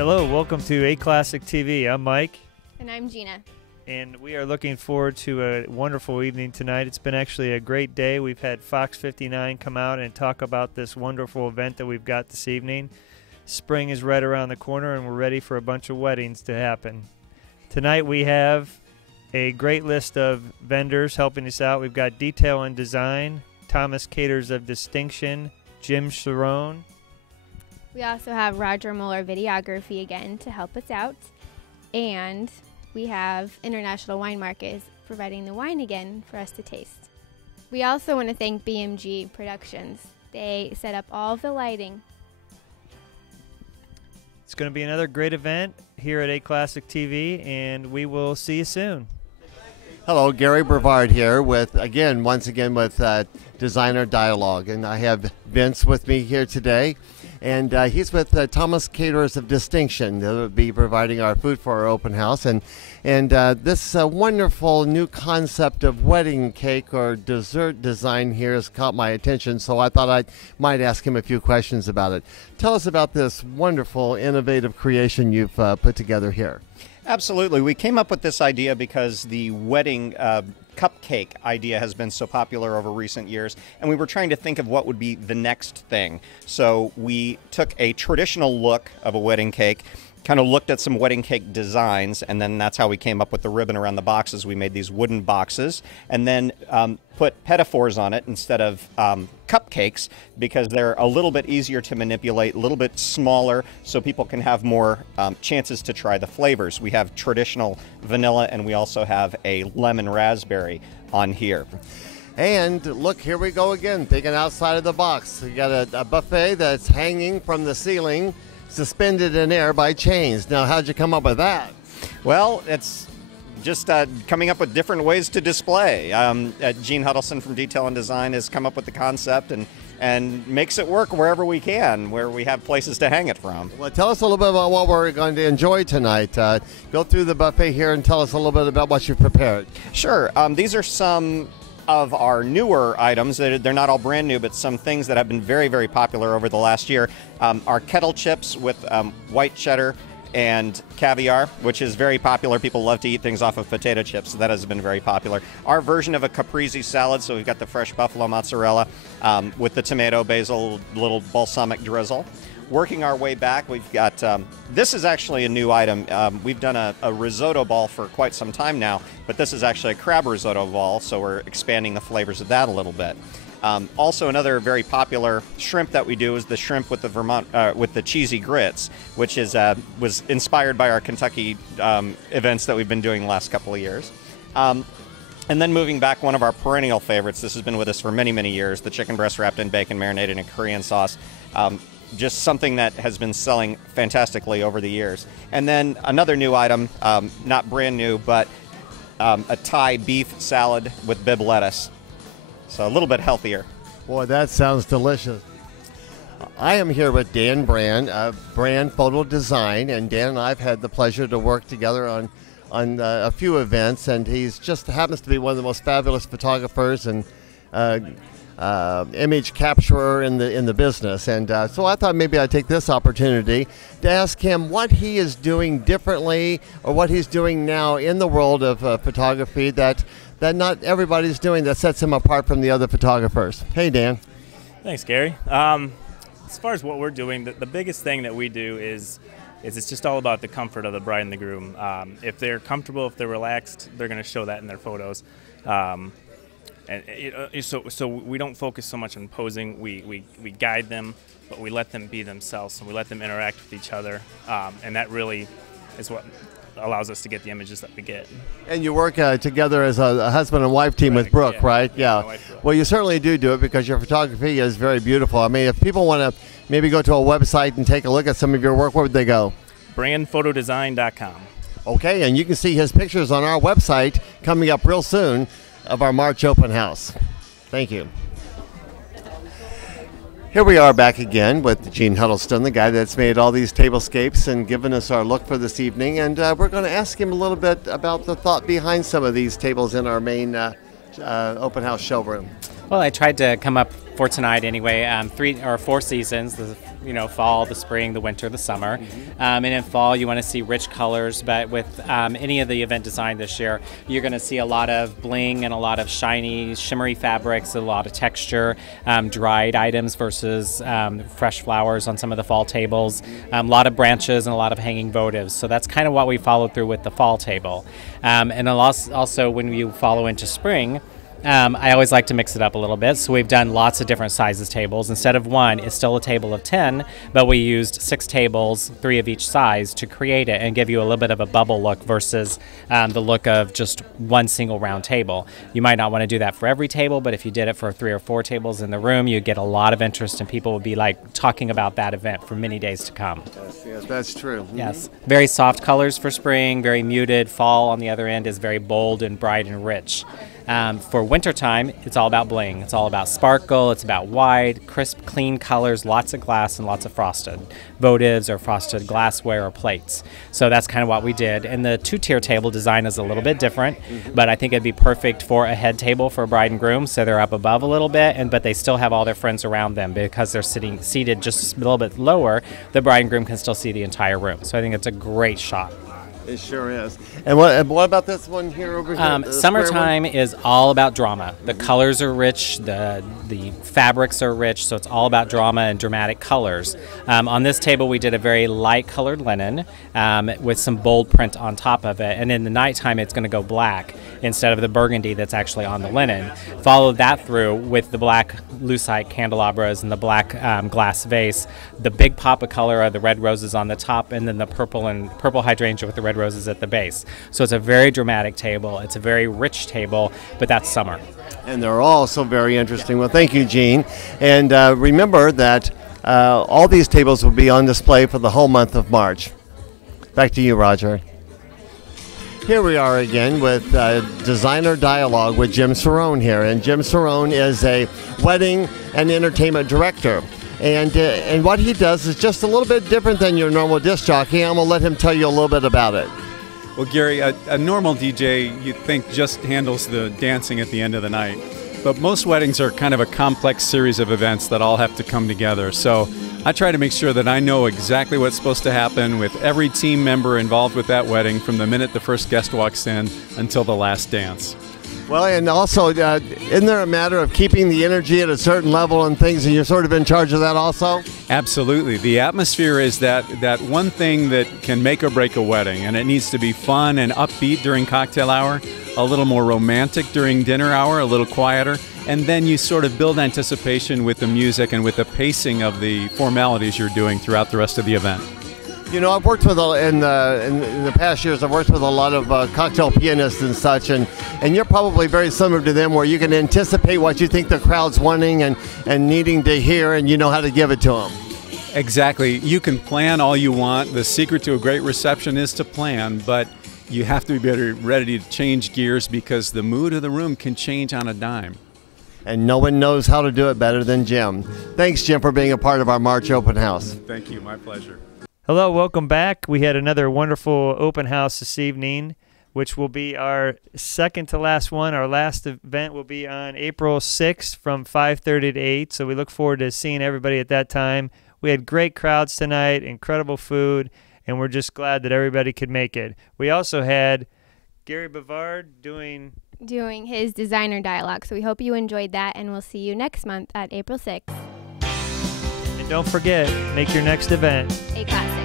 Hello, welcome to A Classic TV. I'm Mike. And I'm Gina. And we are looking forward to a wonderful evening tonight. It's been actually a great day. We've had Fox 59 come out and talk about this wonderful event that we've got this evening. Spring is right around the corner, and we're ready for a bunch of weddings to happen. Tonight we have a great list of vendors helping us out. We've got Detail and Design, Thomas Caterers of Distinction, Jim Sharon. We also have Roger Muller Videography again to help us out. And we have International Wine Markets providing the wine again for us to taste. We also want to thank BMG Productions. They set up all of the lighting. It's going to be another great event here at A Classic TV, and we will see you soon. Hello, Gary Brevard here once again with Designer Dialogue, and I have Vince with me here today, and he's with Thomas Caterers of Distinction. They'll be providing our food for our open house, and this wonderful new concept of wedding cake or dessert design here has caught my attention, so I thought I might ask him a few questions about it. Tell us about this wonderful, innovative creation you've put together here. Absolutely. We came up with this idea because the wedding cupcake idea has been so popular over recent years, and we were trying to think of what would be the next thing. So we took a traditional look of a wedding cake, kind of looked at some wedding cake designs, and then that's how we came up with the ribbon around the boxes. We made these wooden boxes and then put pedophores on it instead of cupcakes because they're a little bit easier to manipulate, a little bit smaller, so people can have more chances to try the flavors. We have traditional vanilla, and we also have a lemon raspberry on here. And look, here we go again, thinking outside of the box. We got a buffet that's hanging from the ceiling, suspended in air by chains. Now, how'd you come up with that? Well, it's just coming up with different ways to display. Gene Huddleston from Detail and Design has come up with the concept and makes it work wherever we can, where we have places to hang it from. Well, tell us a little bit about what we're going to enjoy tonight. Go through the buffet here and tell us a little bit about what you've prepared. Sure. These are some of our newer items. They're not all brand new, but some things that have been very, very popular over the last year. Our kettle chips with white cheddar and caviar, which is very popular. People love to eat things off of potato chips, so that has been very popular. Our version of a caprese salad, so we've got the fresh buffalo mozzarella with the tomato, basil, little balsamic drizzle. Working our way back, we've got, this is actually a new item. We've done a risotto ball for quite some time now, but this is actually a crab risotto ball, so we're expanding the flavors of that a little bit. Also, another very popular shrimp that we do is the shrimp with the with the cheesy grits, which is was inspired by our Kentucky events that we've been doing the last couple of years. And then moving back, one of our perennial favorites, this has been with us for many, many years, the chicken breast wrapped in bacon, marinated in Korean sauce. Just something that has been selling fantastically over the years. And then another new item, not brand new, but a Thai beef salad with Bibb lettuce. So a little bit healthier. Boy, that sounds delicious. I am here with Dan Brand of Brand Photo Design, and Dan and I have had the pleasure to work together on a few events, and he's just happens to be one of the most fabulous photographers and image capturer in the business. And so I thought maybe I'd take this opportunity to ask him what he is doing differently or what he's doing now in the world of photography that not everybody's doing that sets him apart from the other photographers. Hey, Dan. Thanks, Gary. As far as what we're doing, the biggest thing that we do is it's just all about the comfort of the bride and the groom. If they're comfortable, if they're relaxed, they're going to show that in their photos. So we don't focus so much on posing. We guide them, but we let them be themselves, and we let them interact with each other, and that really is what allows us to get the images that we get. And you work together as a husband and wife team with Brooke, yeah, right? Yeah. Well, you certainly do it because your photography is very beautiful. I mean, if people want to maybe go to a website and take a look at some of your work, where would they go? Brandphotodesign.com. Okay, and you can see his pictures on our website coming up real soon of our March open house. Thank you. Here we are back again with Gene Huddleston, the guy that's made all these tablescapes and given us our look for this evening. And we're going to ask him a little bit about the thought behind some of these tables in our main open house showroom. Well, I tried to come up for tonight anyway, 3 or 4 seasons, the fall, the spring, the winter, the summer. And in fall, you want to see rich colors, but with any of the event design this year, you're going to see a lot of bling and a lot of shiny, shimmery fabrics, a lot of texture, dried items versus fresh flowers on some of the fall tables, a lot of branches and a lot of hanging votives. So that's kind of what we followed through with the fall table. And also when you follow into spring, I always like to mix it up a little bit, so we've done lots of different sizes tables. Instead of 1, it's still a table of 10, but we used 6 tables, 3 of each size, to create it and give you a little bit of a bubble look versus the look of just one single round table. You might not want to do that for every table, but if you did it for 3 or 4 tables in the room, you'd get a lot of interest and people would be like talking about that event for many days to come. Yes, that's true. Yes, very soft colors for spring, very muted. Fall on the other end is very bold and bright and rich. For wintertime, it's all about bling. It's all about sparkle. It's about wide, crisp, clean colors, lots of glass and lots of frosted votives or frosted glassware or plates. So that's kind of what we did. And the 2-tier table design is a little bit different, but I think it'd be perfect for a head table for a bride and groom, so they're up above a little bit, but they still have all their friends around them because they're seated just a little bit lower. The bride and groom can still see the entire room. So I think it's a great shot. It sure is. And what about this one here over here? Summertime is all about drama. The colors are rich, the fabrics are rich, so it's all about drama and dramatic colors. On this table, we did a very light colored linen with some bold print on top of it. And in the nighttime, it's going to go black instead of the burgundy that's actually on the linen. Follow that through with the black lucite candelabras and the black glass vase. The big pop of color are the red roses on the top, and then the purple hydrangea with the red roses at the base. So it's a very dramatic table. It's a very rich table, but that's summer. And they're all so very interesting. Well, thank you, Gene. And remember that all these tables will be on display for the whole month of March. Back to you, Roger. Here we are again with Designer Dialogue with Jim Cerrone here. And Jim Cerrone is a wedding and entertainment director. And what he does is just a little bit different than your normal disc jockey. I'm going to let him tell you a little bit about it. Well, Gary, a normal DJ, you'd think, just handles the dancing at the end of the night. But most weddings are kind of a complex series of events that all have to come together. So I try to make sure that I know exactly what's supposed to happen with every team member involved with that wedding from the minute the first guest walks in until the last dance. Well, and also, isn't there a matter of keeping the energy at a certain level and things, and you're sort of in charge of that also? Absolutely. The atmosphere is that one thing that can make or break a wedding, and it needs to be fun and upbeat during cocktail hour, a little more romantic during dinner hour, a little quieter, and then you sort of build anticipation with the music and with the pacing of the formalities you're doing throughout the rest of the event. You know, I've worked with, in the past years, I've worked with a lot of cocktail pianists and such, and you're probably very similar to them where you can anticipate what you think the crowd's wanting and needing to hear, and you know how to give it to them. Exactly. You can plan all you want. The secret to a great reception is to plan, but you have to be ready to change gears because the mood of the room can change on a dime. And no one knows how to do it better than Jim. Thanks, Jim, for being a part of our March open house. Thank you. My pleasure. Hello, welcome back. We had another wonderful open house this evening, which will be our second to last one. Our last event will be on April 6th from 5:30 to 8, so we look forward to seeing everybody at that time. We had great crowds tonight, incredible food, and we're just glad that everybody could make it. We also had Gary Bavard doing his designer dialogue, so we hope you enjoyed that, and we'll see you next month at April 6th. And don't forget, make your next event a classic.